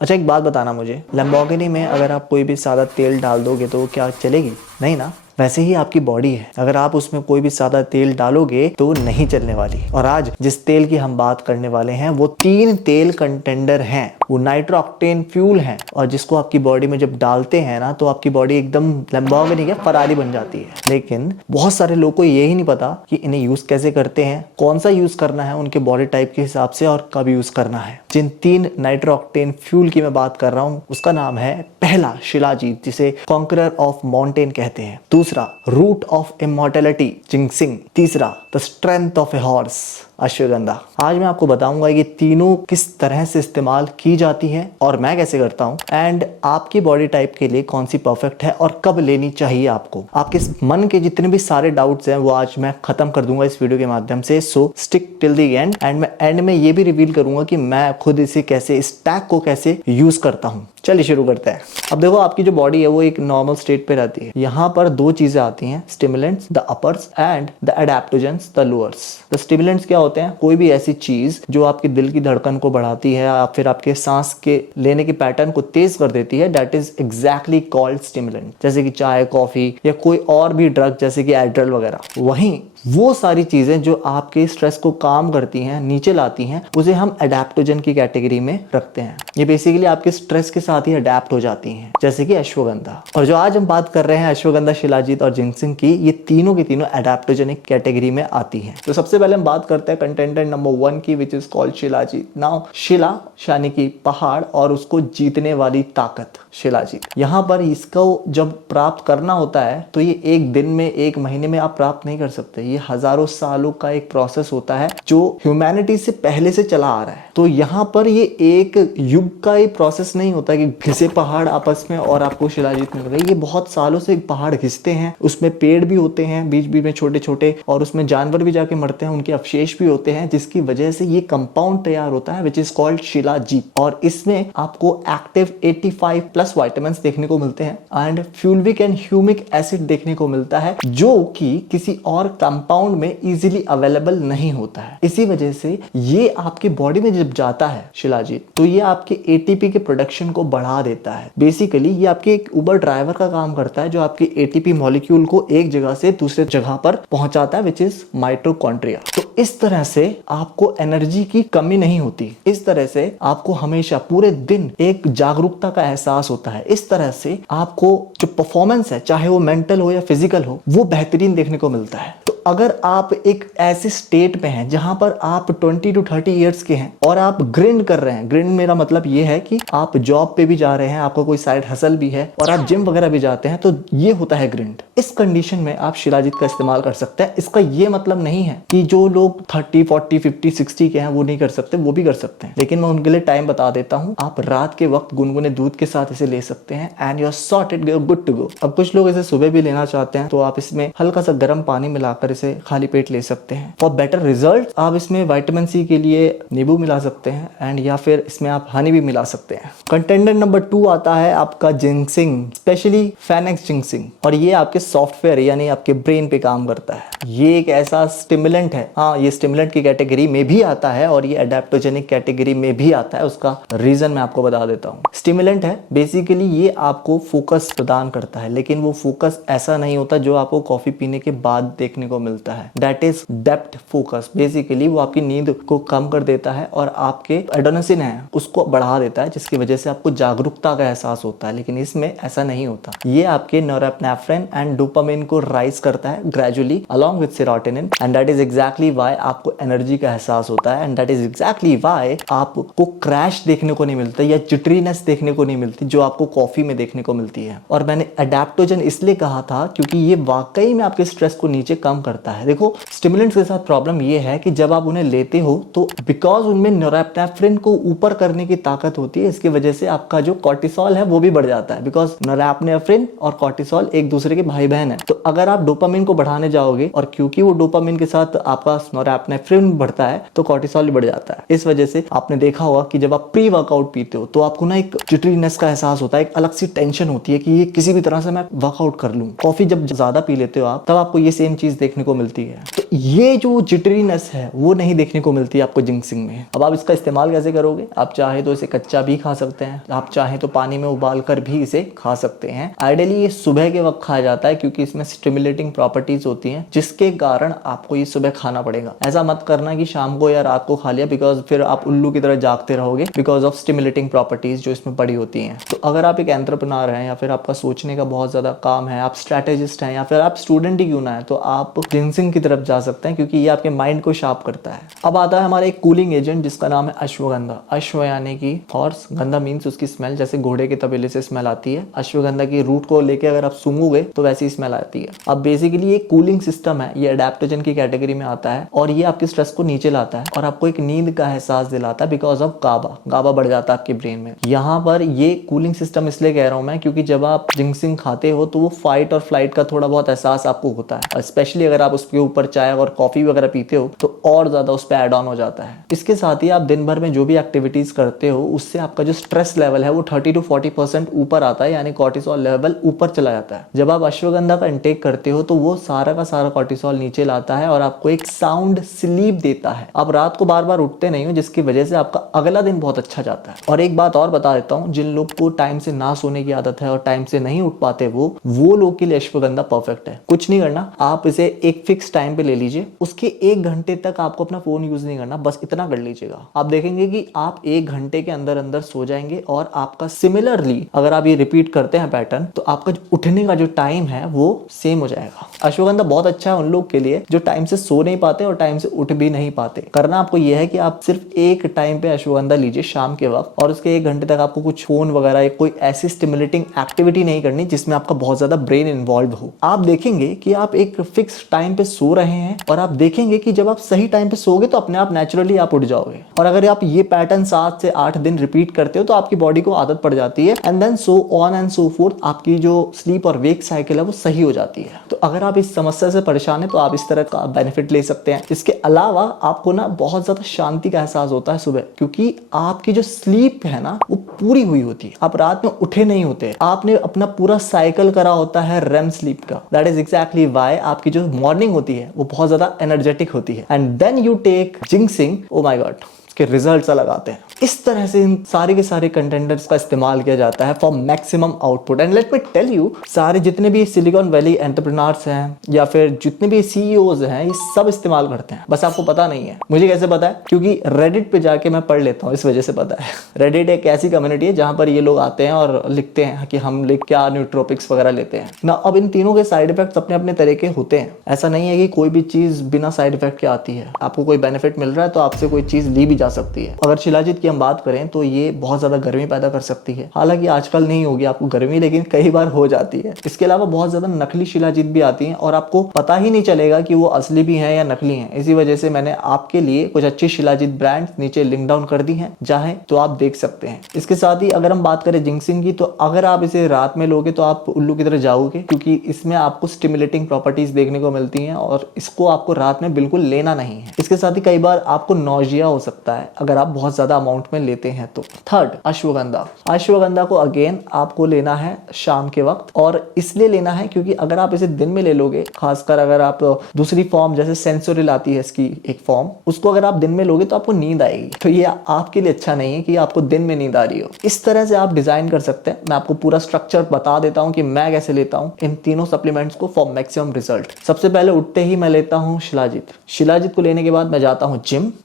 अच्छा एक बात बताना मुझे, लैम्बोर्गिनी में अगर आप कोई भी सादा तेल डाल दोगे तो क्या चलेगी? नहीं ना। वैसे ही आपकी बॉडी है, अगर आप उसमें कोई भी सादा तेल डालोगे तो नहीं चलने वाली। और आज जिस तेल की हम बात करने वाले हैं वो 3 तेल कंटेंडर हैं। वो नाइट्रो ऑक्टेन फ्यूल है और जिसको आपकी बॉडी में जब डालते हैं ना तो आपकी बॉडी एकदम लैम्बोर्गिनी क्या फरारी बन जाती है। लेकिन बहुत सारे लोगों को यही नहीं पता कि इन्हें यूज कैसे करते हैं, कौन सा यूज करना है उनके बॉडी टाइप के हिसाब से और कब यूज करना है। जिन 3 नाइट्रो ऑक्टेन फ्यूल की मैं बात कर रहा हूं उसका नाम है, पहला शिलाजीत जिसे कॉन्करर ऑफ माउंटेन कहते हैं, दूसरा रूट ऑफ इमॉर्टैलिटी जिंक्सिंग, तीसरा the strength of a horse ashwagandha. आज मैं आपको बताऊंगा ये तीनों किस तरह से इस्तेमाल की जाती है और मैं कैसे करता हूं, एंड आपकी बॉडी टाइप के लिए कौन सी परफेक्ट है और कब लेनी चाहिए आपको। आपके मन के जितने भी सारे डाउट्स हैं वो आज मैं खत्म कर दूंगा इस वीडियो के माध्यम से। सो stick till the end. And मैं एंड में ये भी रिवील करूंगा कि मैं खुद इसे कैसे, इस टैग को कैसे यूज करता हूं। चलिए शुरू करते हैं। अब देखो आपकी जो बॉडी है वो एक नॉर्मल स्टेट पे रहती है। यहाँ पर 2 चीजें आती हैं, stimulants the uppers and the adaptogens the lowers. The stimulants क्या होते हैं? कोई भी ऐसी चीज जो आपके दिल की धड़कन को बढ़ाती है या फिर आपके सांस के लेने के पैटर्न को तेज कर देती है, that is exactly called stimulant. जैसे कि चाय, कॉफी या कोई और भी ड्रग जैसे कि एड्रल वगैरह। वहीं वो सारी चीजें जो आपके स्ट्रेस को काम करती हैं, नीचे लाती हैं, उसे हम एडेप्टोजन की कैटेगरी में रखते हैं। ये बेसिकली आपके स्ट्रेस के साथ ही अडेप्ट हो जाती हैं, जैसे कि अश्वगंधा। और जो आज हम बात कर रहे हैं अश्वगंधा, शिलाजीत और जिंक्सिंग की, ये तीनों की तीनों एडेप्टोजेनिक कैटेगरी में आती हैं। तो सबसे पहले हम बात करते हैं कंटेंडर नंबर 1 की, which is called shilajit. Now शिला यानी कि पहाड़ और उसको जीतने वाली ताकत, शिलाजीत। यहाँ पर इसको जब प्राप्त करना होता है तो ये एक दिन में, एक महीने में आप प्राप्त नहीं कर सकते। ये हजारों सालों का एक प्रोसेस होता है जो ह्यूमैनिटी से पहले से चला आ रहा है। तो यहाँ पर ये एक युग का ही प्रोसेस नहीं होता कि घिसे पहाड़ आपस में और आपको शिलाजीत मिल गई। ये बहुत सालों से पहाड़ घिसते हैं, उसमें पेड़ भी होते हैं बीच बीच में छोटे छोटे, और उसमें जानवर भी जाके मरते हैं, उनके अवशेष भी होते हैं, जिसकी वजह से ये कंपाउंड तैयार होता है विच इज कॉल्ड शिलाजीत। और इसमें आपको एक्टिव 85 प्लस विटामिन्स देखने को मिलते हैं एंड फ्यूल्विक एंड ह्यूमिक एसिड देखने को मिलता है, जो कि किसी और कंपाउंड में इजीली अवेलेबल नहीं होता है। इसी वजह से ये आपकी बॉडी में जब जाता है शिलाजीत, तो ये आपके एटीपी के प्रोडक्शन को बढ़ा देता है। बेसिकली ये आपके एक उबर ड्राइवर का काम करता है जो आपके एटीपी मॉलिक्यूल को एक जगह से दूसरे जगह पर पहुंचाता है, विच इज माइटोकॉन्ड्रिया। तो इस तरह से आपको एनर्जी की कमी नहीं होती। इस तरह से आपको हमेशा पूरे दिन एक जागरूकता का एहसास होता है। इस तरह से आपको जो परफॉर्मेंस है, चाहे वो मेंटल हो या फिजिकल हो, वो बेहतरीन देखने को मिलता है। तो अगर आप एक ऐसे स्टेट में हैं जहां पर आप 20 to 30 इयर्स के हैं और आप ग्रिंड कर रहे हैं, ग्रिंड मेरा मतलब ये है कि आप जॉब पे भी जा रहे हैं, आपको कोई साइड हसल भी है और आप जिम वगैरह भी जाते हैं, तो ये होता है ग्रिंड। इस कंडीशन में आप शिलाजीत का इस्तेमाल कर सकते हैं। इसका ये मतलब नहीं है कि जो लोग 30, 40, 50, 60 के हैं वो नहीं कर सकते, वो भी कर सकते हैं, लेकिन मैं उनके लिए टाइम बता देता हूं। आप रात के वक्त गुनगुने दूध के साथ इसे ले सकते हैं and you are sorted, good to go. अब कुछ लोग इसे सुबह भी लेना चाहते हैं तो आप इसमें हल्का सा गर्म पानी मिलाकर इसे खाली पेट ले सकते हैं। फॉर बेटर रिजल्ट आप इसमें विटामिन सी के लिए नींबू मिला सकते हैं एंड या फिर इसमें आप हनी भी मिला सकते हैं। कंटेंडर नंबर 2 आता है आपका जिंक्सिंग, स्पेशली फेनेक्स जिंक्सिंग, और ये आपके सॉफ्टवेयर यानी आपके ब्रेन पे काम करता है। ये एक ऐसा स्टिमुलेंट है, हाँ ये स्टिमुलेंट की कैटेगरी में भी आता है और ये एडेप्टोजेनिक कैटेगरी में भी आता है। उसका रीजन मैं आपको बता देता हूँ। स्टिमुलेंट है, बेसिकली ये आपको फोकस प्रदान करता है, लेकिन वो फोकस ऐसा नहीं होता जो आपको कॉफी पीने के बाद देखने को मिलता है। That is depth focus. Basically वो आपकी नींद को कम कर देता है और आपके एडेनोसिन है उसको बढ़ा देता है, जिसकी वजह से आपको जागरूकता का एहसास होता है। लेकिन इसमें ऐसा नहीं होता। ये आपके नोरेपेनेफ्रिन एंड डोपामिन को राइज करता है gradually along with serotonin, and that is exactly why आपको एनर्जी का एहसास होता है, and that is exactly why आपको क्रैश देखने को नहीं मिलता या चिटरीनेस देखने को नहीं मिलती जो आपको कॉफी में देखने को मिलती है। और मैंने एडेप्टोजन इसलिए कहा था क्योंकि ये वाकई में आपके स्ट्रेस को नीचे कम करता है। देखो स्टिमुलेंट्स के साथ प्रॉब्लम ये है कि जब आप उन्हें लेते हो तो बिकॉज उनमें नोरेपेनेफ्रिन को ऊपर करने की ताकत होती है, इसकी वजह से आपका जो कॉर्टिसोल है वो भी बढ़ जाता है, बिकॉज नोरेपेनेफ्रिन और कॉर्टिसोल एक दूसरे के भाई बहन है। तो अगर आप डोपामिन को बढ़ाने जाओगे और क्योंकि वो डोपामिन के साथ आपका नोरेपेनेफ्रिन बढ़ता है तो कॉर्टिसोल भी बढ़ जाता है। इस वजह से आपने देखा होगा कि जब आप प्री वर्कआउट पीते हो तो आपको ना एक जिटरीनेस का एहसास होता है, एक अलग सी टेंशन होती है कि ये किसी भी तरह से मैं वर्कआउट कर लूं। कॉफी जब ज्यादा पी लेते हो आप, तब आपको ये सेम चीज देखने देखने को मिलती है। तो ये जो जिटरीनेस है वो नहीं देखने को मिलती है आपको जिंक्सिंग में। अब आप इसका इस्तेमाल कैसे करोगे? आप चाहे तो इसे कच्चा भी खा सकते हैं, आप चाहे तो पानी में उबाल कर भी इसे खा सकते हैं। आइडियली ये सुबह के वक्त खाया जाता है क्योंकि इसमें स्टिमुलेटिंग प्रॉपर्टीज होती हैं जिसके कारण आपको ये सुबह खाना पड़ेगा। ऐसा मत करना कि शाम को या रात को खा लिया, बिकॉज फिर आप उल्लू की तरह जागते रहोगे बिकॉज ऑफ स्टिमुलेटिंग प्रॉपर्टीज जो इसमें पड़ी होती हैं। तो अगर आप एक एंटरप्रेन्योर हैं या फिर आपका सोचने का बहुत ज्यादा काम है, आप स्ट्रैटेजिस्ट हैं या फिर आप स्टूडेंट ही क्यों ना है, तो आप जिंक्सिंग की तरफ जा सकते हैं क्योंकि ये आपके माइंड को शार्प करता है। अब आता है हमारा एक कूलिंग एजेंट जिसका नाम है अश्वगंधा। अश्व यानी कि हॉर्स, गंधा मीन्स उसकी स्मेल, जैसे घोड़े के तबेले से स्मेल आती है। अश्वगंधा की रूट को लेके अगर आप सूंघोगे तो वैसी स्मेल आती है। अब बेसिकली ये कूलिंग सिस्टम है, ये अडेप्टोजन की कैटेगरी में आता है और ये आपके स्ट्रेस को नीचे लाता है और आपको एक नींद का एहसास दिलाता है बिकॉज ऑफ गाबा बढ़ जाता है आपके ब्रेन में। यहाँ पर ये कूलिंग सिस्टम इसलिए कह रहा हूं मैं क्योंकि जब आप जिंक्सिंग खाते हो तो वो फाइट और फ्लाइट का थोड़ा बहुत एहसास आपको होता है, स्पेशली अगर आप उसके ऊपर चाय और कॉफी वगैरह पीते हो तो और ज्यादा उस पर एड ऑन हो जाता है। इसके साथ ही आप दिन भर में जो भी एक्टिविटीज करते हो उससे आपका जो स्ट्रेस लेवल है वो 30 to 40% ऊपर आता है, यानी कॉर्टिसोल लेवल ऊपर चला जाता है। जब आप अश्वगंधा का इंटेक करते हो तो वो सारा का सारा कॉर्टिसोल नीचे लाता है और आपको एक साउंड स्लीप देता है। आप रात को बार बार उठते नहीं हो जिसकी वजह से आपका अगला दिन बहुत अच्छा जाता है। और एक बात और बता देता हूँ, जिन लोग को टाइम से ना सोने की आदत है और टाइम से नहीं उठ पाते वो लोग के लिए अश्वगंधा परफेक्ट है। कुछ नहीं करना, आप इसे एक फिक्स टाइम पे ले लीजिए, उसके 1 घंटे तक आपको अपना फोन यूज नहीं करना, बस इतना कर लीजिएगा। आप देखेंगे कि आप 1 घंटे के अंदर अंदर सो जाएंगे और आपका सिमिलरली अगर आप ये रिपीट करते हैं पैटर्न तो आपका उठने का जो टाइम है वो सेम हो जाएगा। अश्वगंधा बहुत अच्छा है उन लोग के लिए जो टाइम से सो नहीं पाते और टाइम से उठ भी नहीं पाते। करना आपको यह है कि आप सिर्फ एक टाइम पे अश्वगंधा लीजिए शाम के वक्त और उसके 1 घंटे तक आपको कुछ फोन वगैरह या कोई ऐसी स्टिमुलेटिंग एक्टिविटी नहीं करनी जिसमें आपका बहुत ज्यादा ब्रेन इन्वॉल्व हो। आप देखेंगे कि आप एक फिक्स टाइम पे सो रहे हैं और आप देखेंगे कि जब आप सही टाइम पे सोगे तो अपने आप नेचुरली आप उठ जाओगे। और अगर आप ये पैटर्न 7 से 8 दिन रिपीट करते हो तो आपकी बॉडी को आदत पड़ जाती है and then so on and so forth, आपकी जो स्लीप और वेक साइकिल है वो सही हो जाती है। तो अगर आप इस समस्या से परेशान है तो आप इस तरह का बेनिफिट ले सकते हैं। इसके अलावा आपको ना बहुत ज्यादा शांति का एहसास होता है सुबह, क्योंकि आपकी जो स्लीप है ना वो पूरी हुई होती है। आप रात में उठे नहीं होते, आपने अपना पूरा साइकिल करा होता है रेम स्लीप का। दैट इज एग्जैक्टली व्हाई आपकी जो मॉर्निंग होती है वो बहुत ज्यादा एनर्जेटिक होती है। And then you take ginseng, oh my god, के रिजल्ट्स अलग आते हैं। इस तरह से इन सारे के सारे कंटेंडर्स का इस्तेमाल किया जाता है for maximum output. And let me tell you, सारे जितने भी सिलिकॉन वैली एंटरप्रेन्योर्स हैं या फिर जितने भी सीईओज हैं ये सब इस्तेमाल करते हैं, बस आपको पता नहीं है। मुझे कैसे पता है? क्योंकि रेडिट पे जाके मैं पढ़ लेता हूँ, इस वजह से पता है। रेडिट एक ऐसी कम्युनिटी है जहां पर ये लोग आते हैं और लिखते हैं कि हम क्या न्यूट्रोपिक्स वगैरह लेते हैं ना। अब इन तीनों के साइड इफेक्ट्स अपने अपने तरह के होते हैं। ऐसा नहीं है कि कोई भी चीज बिना साइड इफेक्ट के आती है। आपको कोई बेनिफिट मिल रहा है तो आपसे कोई चीज ली भी जा सकती है। अगर शिलाजीत की हम बात करें तो ये बहुत ज्यादा गर्मी पैदा कर सकती है। हालांकि आजकल नहीं होगी आपको गर्मी, लेकिन कई बार हो जाती है। इसके अलावा बहुत ज्यादा नकली शिलाजीत भी आती हैं और आपको पता ही नहीं चलेगा कि वो असली भी हैं या नकली हैं। इसी वजह से मैंने आपके लिए कुछ अच्छी शिलाजीत ब्रांड नीचे लिंक डाउन कर दी हैं, चाहे तो आप देख सकते हैं। इसके साथ ही अगर हम बात करें जिंक्सिंग की, तो अगर आप इसे रात में लोगे तो आप उल्लू की तरह जाओगे, क्योंकि इसमें आपको स्टिमुलेटिंग प्रॉपर्टीज देखने को मिलती हैं और इसको आपको रात में बिल्कुल लेना नहीं है। इसके साथ ही कई बार आपको नौजिया हो सकता है अगर आप बहुत ज्यादा अमाउंट में लेते हैं तो। थर्ड, अश्वगंधा। अश्वगंधा को अगेन आपको लेना है शाम के वक्त, और इसलिए लेना है क्योंकि अगर आप इसे दिन में ले लोगे, खासकर अगर आप दूसरी फॉर्म जैसे सेंसोरिल आती है इसकी एक फॉर्म, उसको अगर आप दिन में लोगे तो आपको नींद आएगी। तो ये आपके लिए अच्छा नहीं है कि आपको दिन में नींद आ रही हो। इस तरह से आप डिजाइन कर सकते हैं। मैं आपको पूरा स्ट्रक्चर बता देता हूं कि मैं कैसे लेता हूं इन तीनों सप्लीमेंट्स को फॉर मैक्सिमम रिजल्ट। सबसे पहले उठते ही मैं लेता हूं शिलाजीत। शिलाजीत को लेने के बाद मैं जाता हूं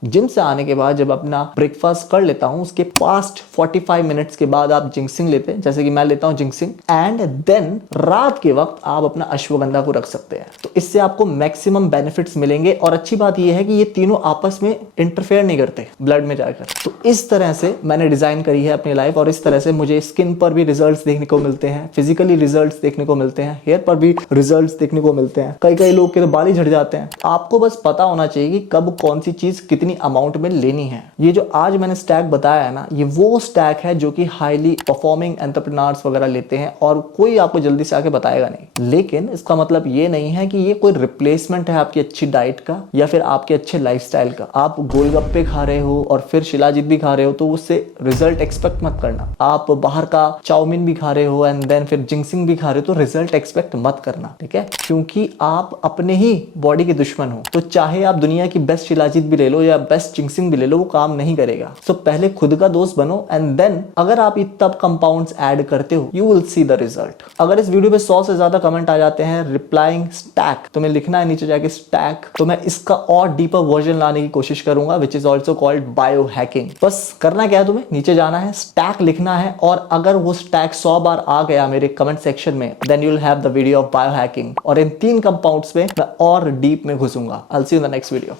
जिम से आने के बाद जब अपना ब्रेकफास्ट कर लेता हूं, उसके पास्ट 45 मिनट्स के बाद आप जिंक्सिंग लेते हैं, जैसे कि मैं लेता हूं जिंक्सिंग। एंड देन रात के वक्त आप अपना अश्वगंधा को रख सकते हैं। तो इससे आपको मैक्सिमम बेनिफिट्स मिलेंगे। और अच्छी बात यह है कि ये तीनों आपस में इंटरफेयर नहीं करते ब्लड में जाकर। तो इस तरह से मैंने डिजाइन करी है अपनी लाइफ, और इस तरह से मुझे स्किन पर भी रिजल्ट्स देखने को मिलते हैं, फिजिकली रिजल्ट्स देखने को मिलते हैं, हेयर पर भी रिजल्ट्स देखने को मिलते हैं। कई लोग के तो बाल ही झड़ जाते हैं। आपको बस पता होना चाहिए कि कब कौन सी चीज कितनी अमाउंट में लेनी है। ये जो आज मैंने स्टैक बताया है ना, ये वो स्टैक है जो कि हाईली परफॉर्मिंग एंटरप्रेन्योर्स वगैरह लेते हैं और कोई आपको जल्दी से आके बताएगा नहीं। लेकिन इसका मतलब ये नहीं है कि ये कोई रिप्लेसमेंट है आपकी अच्छी डाइट का या फिर आपके अच्छे लाइफस्टाइल का। आप गोलगप्पे खा रहे हो और फिर शिलाजीत भी खा रहे हो तो उससे रिजल्ट एक्सपेक्ट मत करना। आप बाहर का चाउमीन भी खा रहे हो एंड देन फिर जिंक्सिंग भी खा रहे हो तो रिजल्ट एक्सपेक्ट मत करना, ठीक है? क्योंकि आप अपने ही बॉडी के दुश्मन हो। तो चाहे आप दुनिया की बेस्ट शिलाजीत भी ले लो या बेस्ट जिंक्सिंग भी ले लो, वो काम नहीं करेगा। तो पहले खुद का दोस्त बनो एंड देन अगर आप तब कंपाउंड्स ऐड करते हो you will see the result. अगर इस वीडियो पे 100 से ज्यादा कमेंट आ जाते हैं रिप्लाइंग स्टैक, तो मैं लिखना है नीचे जाके स्टैक, तो मैं इसका और डीपर वर्जन लाने की कोशिश करूंगा which is also called bio hacking. बस करना क्या है, तुम्हें नीचे जाना है, स्टैक लिखना है और अगर वो स्टैक 100 बार आ गया मेरे कमेंट सेक्शन में then you will have the video of bio hacking. और इन 3 कंपाउंड्स में मैं और डीप में घुसूंगा। I will see you in the next video.